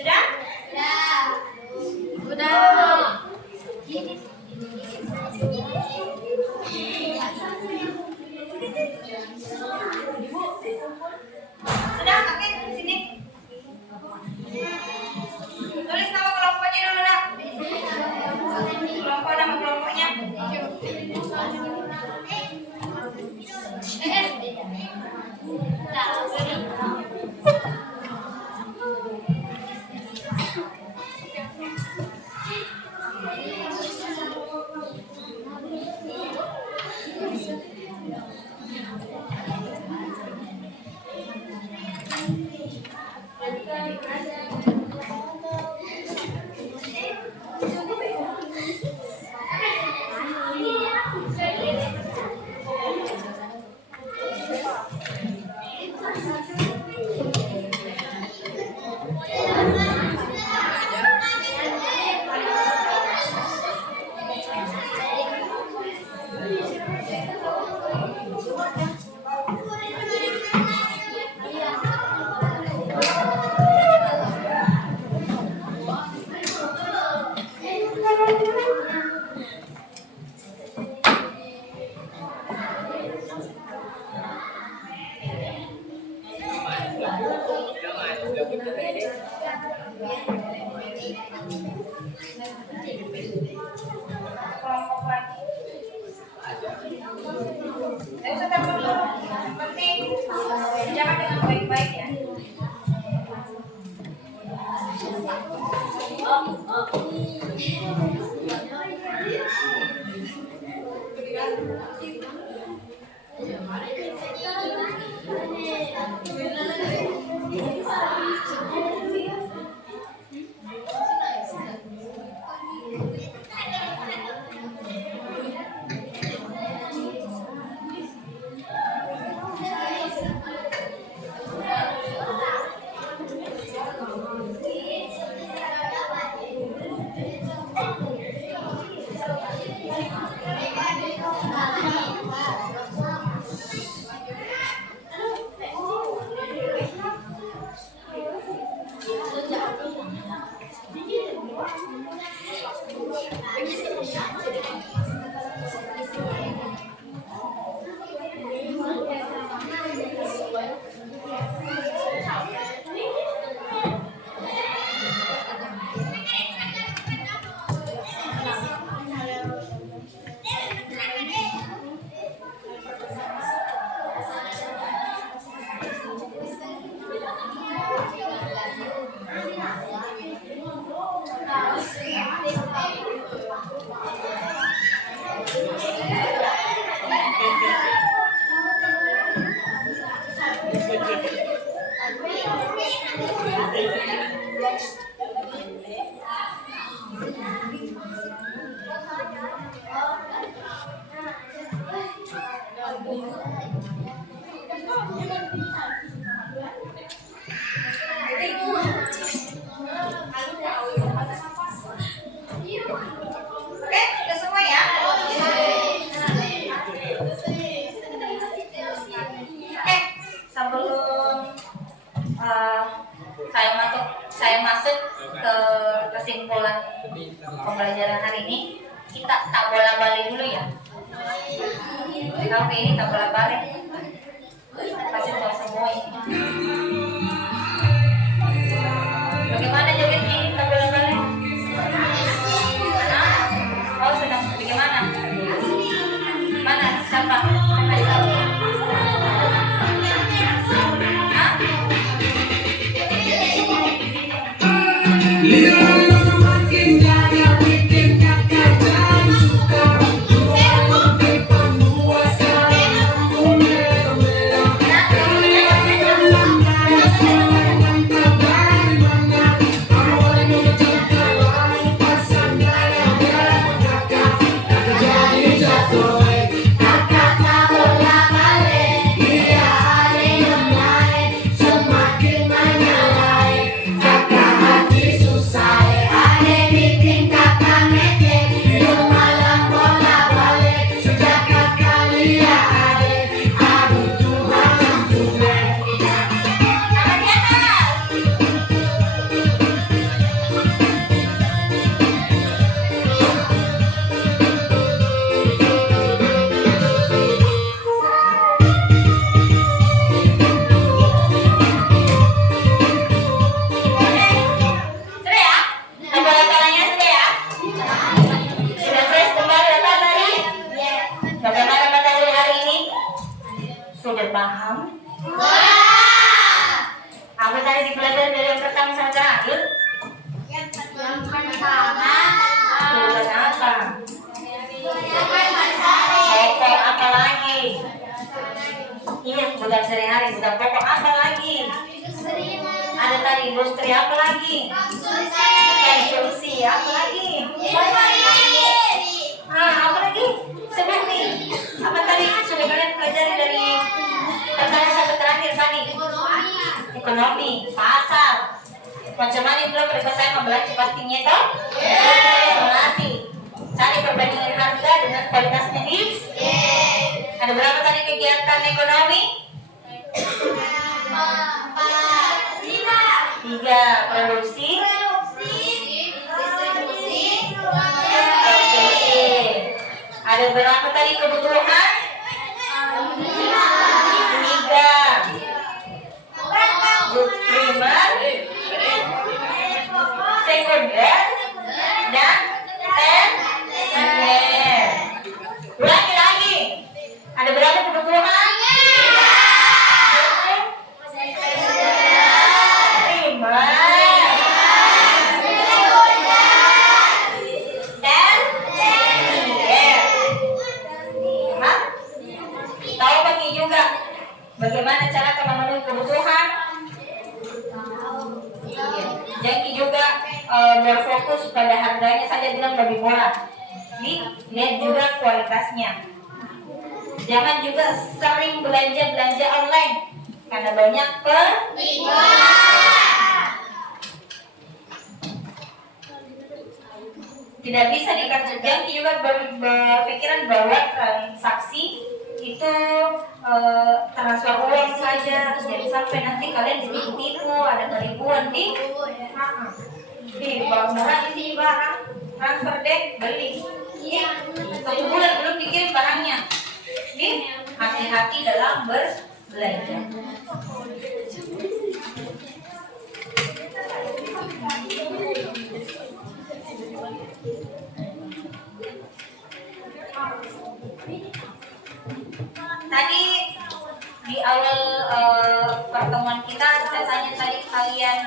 Sudah? Udah. Sudah, kakek sini. Tulis nama kelompoknya dulu dah. Kelompok nama kelompoknya. Kelompok lagi. Saya sudah dulu. Penting. Jangan dengan baik-baik ya. Oke, sudah semua ya? Oke, sebelum saya masuk ke kesimpulan pembelajaran hari ini, kita tak bola-balik dulu ya. Oke, ini tak bola-balik. Kasih tahu semua ini. Bagaimana joget ini tak bola-balik? Oh, sedang bagaimana? Mana? Siapa? Kasih tahu. Sudah paham? Apa tadi dipelajari dari yang pertama sampai terakhir? Yang pertama. Sudah apa? Pokok apa lagi? Iya, bukan sehari-hari, bukan pokok apa lagi? Ada tadi industri apa lagi? Konsumsi apa lagi? Apa lagi? Sebut nih. Apa tadi sudah kalian pelajari dari pertama sampai terakhir tadi? Ekonomi, pasar. Macam mana belum mereka saya membelanja pastinya toh? Simulasi. Cari perbandingan harga dengan kualitasnya di. Ada berapa tadi kegiatan ekonomi? 3. Produksi. Ada berapa tadi kebutuhan? 3. Primer, sekunder, dan tersier. Ulangi lagi. Ada berapa kebutuhan? Bagaimana cara kamu memenuhi kebutuhan? Jadi juga berfokus pada harganya saja bilang lebih murah. Lihat juga kualitasnya. Jangan juga sering belanja online karena banyak tidak bisa dikatakan. Jangan juga berpikiran bahwa transaksi itu transfer uang saja, jadi sampai nanti kalian ditipu, ada penipuan di bawah murah di sini barang transfer deh beli, 1 bulan belum dikirim barangnya. Hati-hati dalam berbelanja. Tadi di awal pertemuan kita saya tanya tadi kalian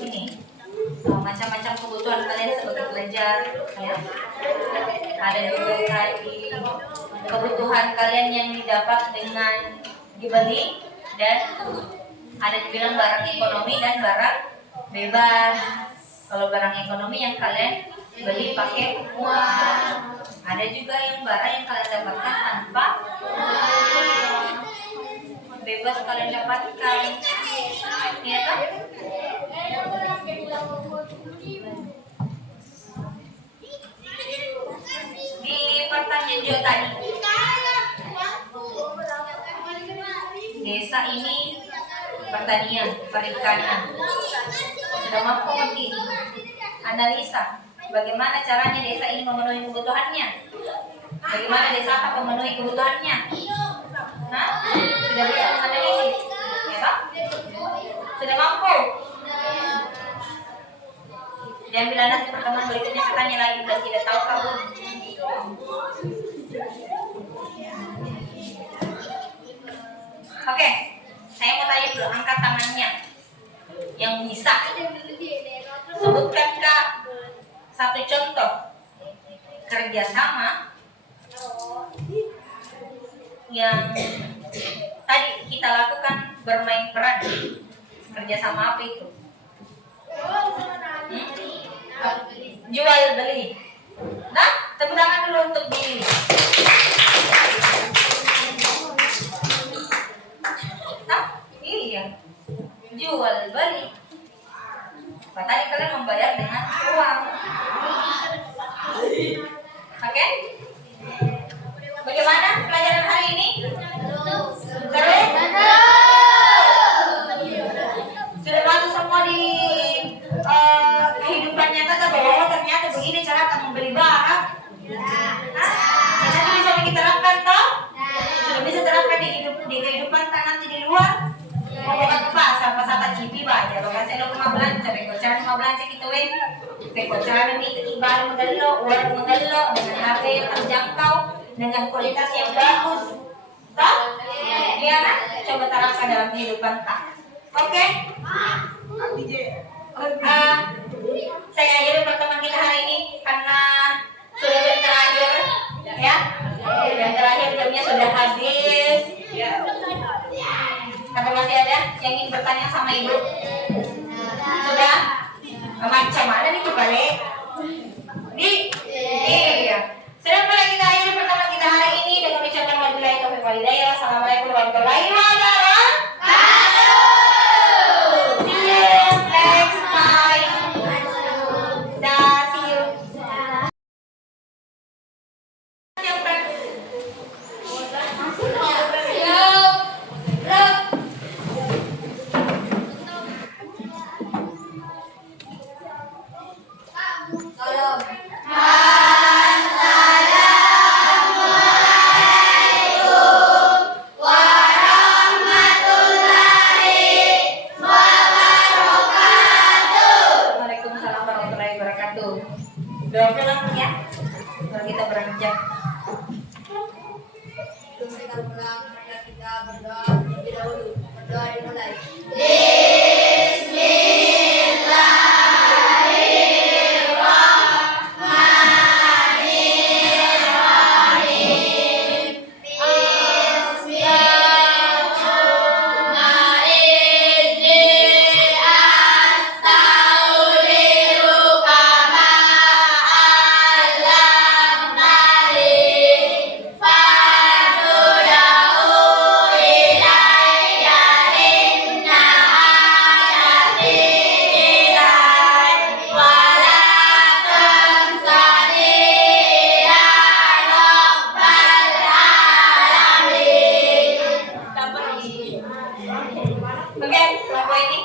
ini macam-macam kebutuhan kalian sebagai pelajar ya. Ada juga tadi kebutuhan kalian yang didapat dengan dibeli, dan ada dibilang barang ekonomi dan barang bebas. Kalau barang ekonomi yang kalian beli pakai uang. Ada juga yang barang yang kalian dapatkan tanpa bebas kalian dapatkan, ya kan? Di pertanyaan Jo tadi, desa ini pertanian, perikanan. Sudah mampu mungkin analisa bagaimana caranya desa ini memenuhi kebutuhannya. Bagaimana desa akan memenuhi kebutuhannya? Nah, sudah bisa menganalisis, ya Pak? Sudah mampu. Diambil nanti pertemuan berikutnya saya tanya lagi dan tidak tahu kamu. Oke, saya mau tanya dulu, angkat tangannya yang bisa. Sebutkan Kak satu contoh kerjasama yang tadi kita lakukan bermain peran. Kerjasama apa itu? Jual beli. Nah, tepuk tangan dulu untuk diri. Nah, iya. Jual beli. Tadi kalian membayar dengan uang. Oke? Bagaimana pelajaran hari ini? Seru? Sudah masuk semua di kehidupan nyata atau bahwa ternyata begini cara kamu membeli barang? Nanti bisa kita terapkan toh? Sudah bisa terapkan di kehidupan nanti di luar? Bukan ke pasar tak cipi banyak. Kalau saya lo rumah belanja, bekocaran rumah belanja gitu bekocaran ini baru menggelo, uang menggelo dengan harga yang terjangkau, dengan kualitas yang bagus. Toh? Iya kan? Coba terapkan dalam kehidupan tak. Oke? Saya akhiri pertemuan kita hari ini karena sudah jam terakhir, ya. Jam terakhir jamnya sudah habis. Atau masih ada yang ingin bertanya sama ibu? Sudah? Macam mana nih coba Le? Iya. Sudah mulai kita akhiri pertemuan kita hari ini dengan ucapan wabillahi taufiq wal hidayah. Assalamualaikum warahmatullahi wabarakatuh. See you next time. Dah, see you. Waalaikumsalam warahmatullahi wabarakatuh. Doa pulang ya. Kalau kita beranjak. Kita pulang, kita berdoa terlebih dahulu. Berdoa dimulai. Oke, lampu ini.